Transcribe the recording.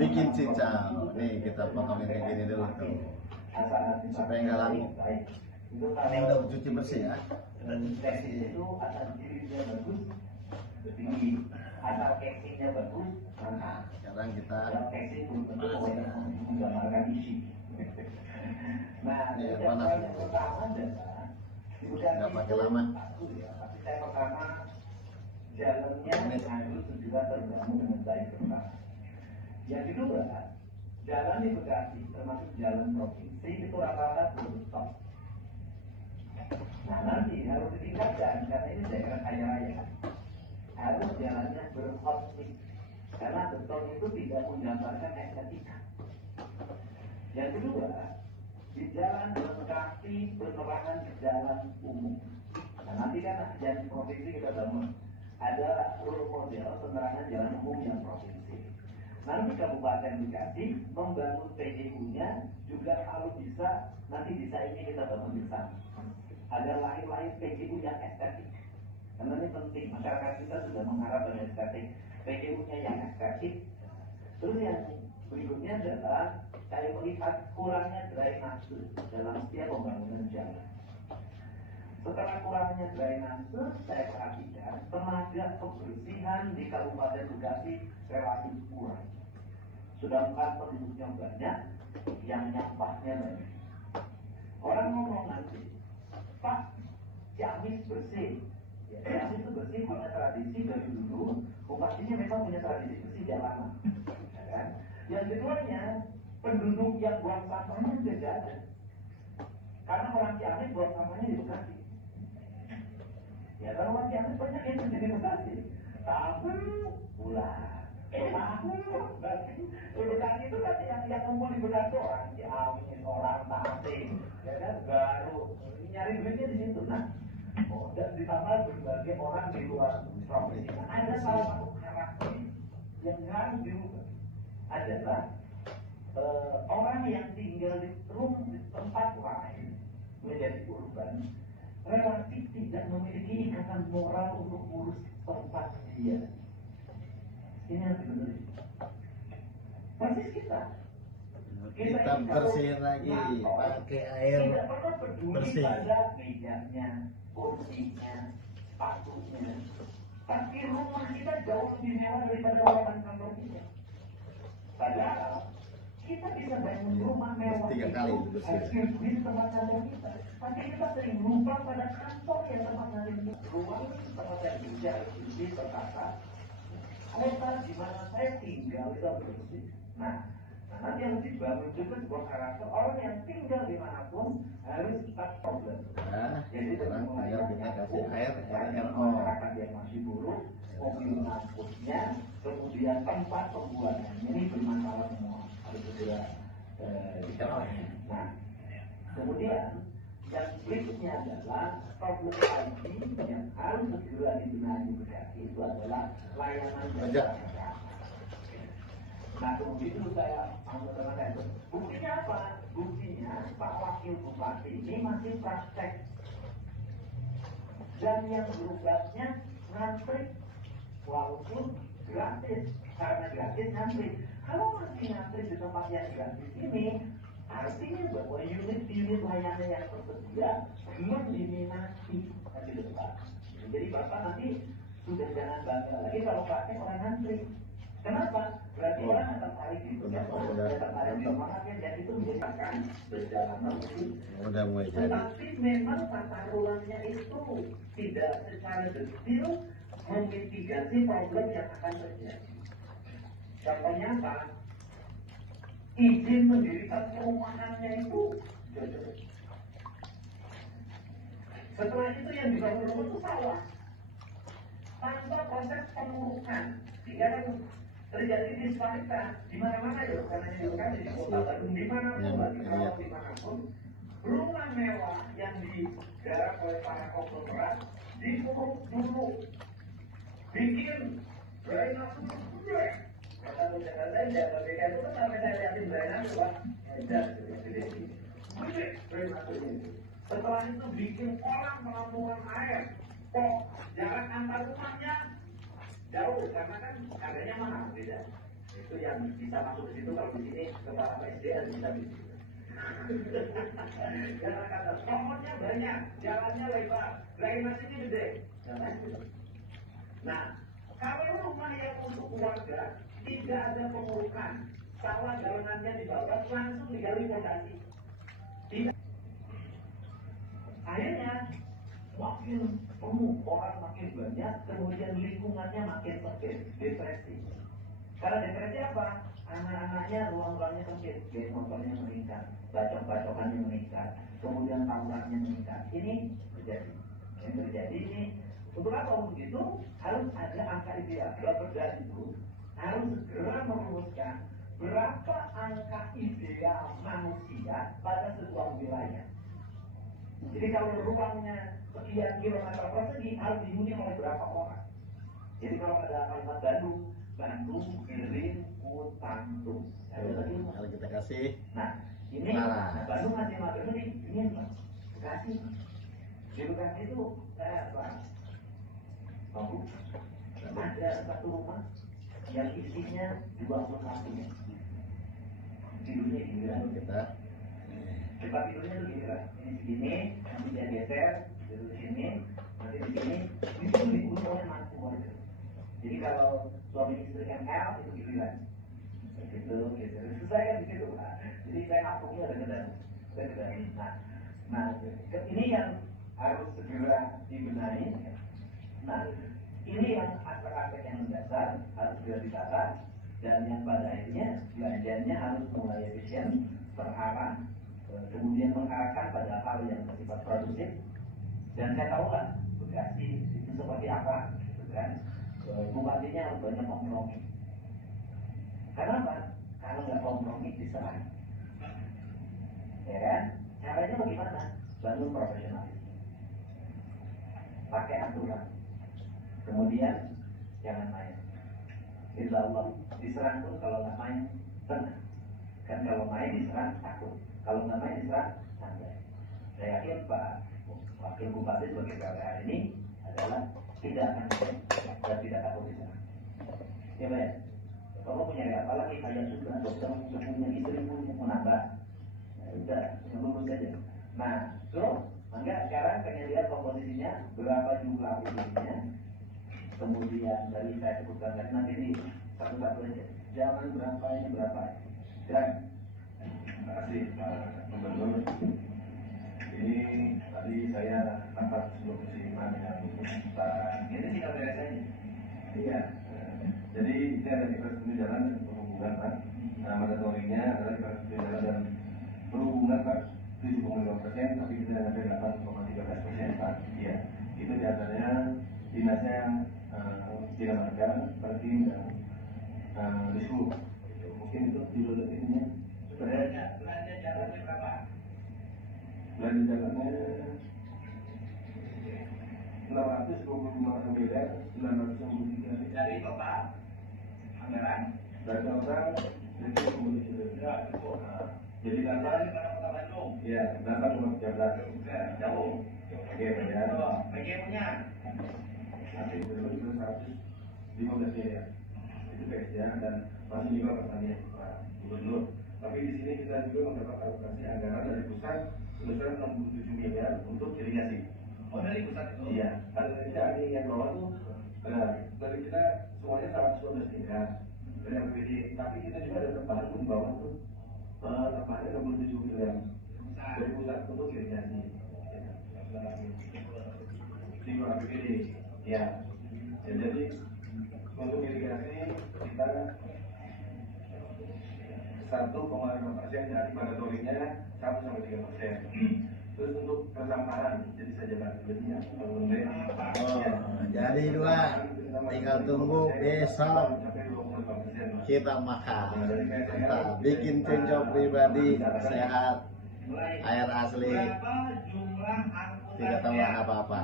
bikin cincau. Nih kita potongin kayak gini dulu tuh, supaya nggak laku. Ini udah cuci bersih ya. Udah cuci bersih. Itu asal dirinya bagus, tinggi. Asal casingnya bagus, mantap. Sekarang kita casing belum tentu menggambarkan isi. Nah, ya, yang panas. pertama adalah Nggak pakai lama. Ya, tapi saya pertama jalannya harus juga terbangun dengan baik pertama. Yang kedua, jalan di Bekasi termasuk jalan provinsi itu rata-rata belum stop. Nah nanti harus ditingkatkan karena ini daerah kaya raya. Harus jalannya beroptik karena beton itu tidak menggambarkan estetika. Yang kedua, di jalan melengkapi penerangan jalan umum. Nah nanti kan jalan provinsi kita bangun ada role model penerangan jalan umum yang provinsi. Nanti Kabupaten Bekasi membangun PDU-nya juga kalau bisa nanti desainnya kita bangun bersama agar lahir PDU yang estetik. Karena ini penting, masyarakat kita sudah mengharap pada estetik, PDU-nya yang estetik. Terus yang berikutnya adalah saya melihat kurangnya drainase dalam setiap pembangunan jalan. Setelah kurangnya drainase, saya perhatikan tenaga kebersihan di Kabupaten Bekasi relatif kurang. Sedangkan penduduknya banyak, yang nyampahnya banyak. Orang ngomong nanti, Pak, Ciamis bersih. Ya, Ciamis itu bersih punya tradisi dari dulu. Bupatinya memang punya tradisi bersih jalanan. Ya kan? Yang keduanya, penduduk yang buang sampahnya tidak ada. Karena orang Ciamis buang sampahnya di Bekasi. Ya kalau orang Ciamis banyak yang di Bekasi. Tahu pulang. Bekasi itu kan yang kumpul di Bekasi orang Ciamis, orang Tasik, ya kan, Garut. Nyari duitnya di situ. Nah, dan ditambah berbagai orang di luar provinsi. Ada salah satu karakter yang harus dirubah adalah orang yang tinggal di tempat lain menjadi urban relatif tidak memiliki ikatan moral untuk mengurus tempat dia. Ini yang dibenerin. Persis kita bersihin lagi pakai air tidak pernah peduli bersih. pada mejanya, kursinya, sepatunya. Tapi rumah kita jauh lebih mewah daripada ruangan kantor kita. Padahal kita bisa bangun rumah mewah 3 kali di tempat kantor kita. Tapi kita sering lupa pada kantor yang tempat nanti ruang tempat saya kerja di berkata kota di mana saya tinggal itu bersih. Nah, nanti yang dibangun juga sebuah karakter orang yang tinggal dimanapun harus tak problem. Nah, jadi sekarang tinggal kita kasih air RO. Masyarakat yang masih buruk, mobil ngangkutnya, kemudian tempat pembuangannya ini bermasalah semua harus segera dikelola. Nah, kemudian yang berikutnya adalah problem IT yang harus segera dibenahi Bekasi itu adalah layanan jasa. Nah, kemudian itu saya mengatakan, buktinya apa? Buktinya Pak Wakil Bupati ini masih praktek. Dan yang berobatnya ngantri, walaupun gratis, karena gratis ngantri. Kalau masih ngantri di tempat yang gratis ini, artinya bahwa unit-unit layanan yang tersedia belum diminati di depan. Jadi Bapak nanti sudah jangan bangga lagi kalau praktek orang ngantri. Kenapa? Berarti orang yang tertarik di tertarik di semangatnya dan itu menjadi akan berjalan terus. Udah mulai jadi. Tetapi memang tata rulangnya itu tidak secara detail memitigasi problem yang akan terjadi. Contohnya apa? Izin mendirikan perumahannya itu jodoh. Setelah itu yang dibangun rumah itu sawah tanpa proses pengurukan. Sehingga kan terjadi disparitas di mana-mana ya, karena itu kan di kota Bandung di mana-pun, di Jawa dimanapun, rumah mewah yang digarap oleh para konglomerat diuruk dulu, bikin drainase gede. Kata Jakarta Jakarta itu kan sampai saya lihatin drainase wah, hebat gede. Drainase ini. Setelah itu bikin orang penampungan air, kok jarak antar rumahnya jauh karena kan harganya mahal beda. itu yang bisa masuk ke situ. Kalau di sini kepala PSDN bisa di situ. Jangan kata pohonnya banyak, jalannya lebar, drainasenya gede. Nah, kalau rumah yang untuk keluarga tidak ada pemurukan, sawah jalanannya di bawah langsung digali fondasi. Akhirnya makin penuh, orang makin banyak, kemudian lingkungannya makin sempit, depresi. Karena depresi apa? Anak-anaknya ruang-ruangnya sempit, gaya motornya meningkat, bacok-bacokannya meningkat, kemudian tawurannya meningkat. Ini terjadi. Yang terjadi ini untuk apa? Untuk itu harus ada angka ideal. Bapak itu harus segera merumuskan berapa angka ideal manusia pada sebuah wilayah. Jadi kalau ruangnya sekian kilometer persegi harus dihuni oleh berapa orang? Jadi kalau ada kalimat Bandung, Kirim, Tantung. Kalau kita kasih, Nah, ini Bandung masih makan ini kasih. Di Bekasi itu ada satu rumah yang isinya 21. Tidurnya gini kan? Tempat tidurnya tuh gini kan? Ini segini, nanti dia geser, tidur di sini, nanti di sini, itu dibunuh oleh mantu. Jadi kalau suami istri kan L itu giliran, gitu, selesai kan begitu. Jadi saya ngampungnya ada kedan. Nah, ini yang harus segera dibenahi. Nah, ini yang aspek-aspek yang mendasar harus segera ditata, dan yang pada akhirnya belanjanya harus mulai efisien, terarah, kemudian mengarahkan pada hal yang bersifat produktif. Dan saya tahu kan Bekasi itu seperti apa, gitu kan? Bupatinya harus banyak kompromi. Karena apa? Kalau nggak kompromi diserang. Ya kan? Caranya bagaimana? Bangun profesionalis. Pakai aturan. Kemudian jangan main. Insya Allah diserang pun kalau nggak main tenang. Kan kalau main diserang takut. Kalau nggak main diserang santai. Saya yakin Pak Wakil Bupati sebagai PLTR ini adalah tidak akan dan tidak takut diserang. Ya Pak ya. Kalau punya apa lagi kalian sudah dokter punya istri pun mau nambah. Ya udah, lurus saja. Nah, so maka sekarang pengen lihat komposisinya berapa jumlah usianya. Kemudian dari saya sebutkan tadi nanti di satu-satu aja. Jangan berapa ini berapa. Dan terima kasih Pak Gubernur. Ini tadi saya dapat sebuah kesimpulan dengan Pak. ini tinggal beres aja. Iya. Jadi ini ada infrastruktur jalan dan perhubungan Pak. Mandatorinya adalah infrastruktur jalan dan perhubungan Pak 75%, tapi kita sampai 8,13% Pak. Iya. Itu diantaranya dinasnya yang tidak menekan, parking dan dishub. Mungkin itu di ininya. Belanja jalannya berapa? Belanja jalannya 625 miliar 963. Dari total anggaran. Dari total itu kemudian jadi Jalan di Kota Bandung. ya 8,13 Jauh. oke ya PG-nya nanti itu 115 miliar itu ya dan masih juga pertanian Pak Gubernur. Tapi di sini kita juga mendapat alokasi anggaran dari pusat sebesar 67 miliar untuk irigasi. Oh dari pusat itu? Iya, ada yang bawah tuh dari kita semuanya 112 miliar dari APBD, tapi kita juga ada tambahan di bawah tuh tambahannya 67 miliar dari pusat untuk irigasi. Di bawah APBD, ya. Jadi untuk irigasi kita 1,5% dari mandatorinya 1-3%. Terus untuk persampahan jadi saja Pak, jadi dua, tinggal tunggu besok kita makan. Mantap. Bikin kencok pribadi sehat, air asli, tidak tambah apa-apa.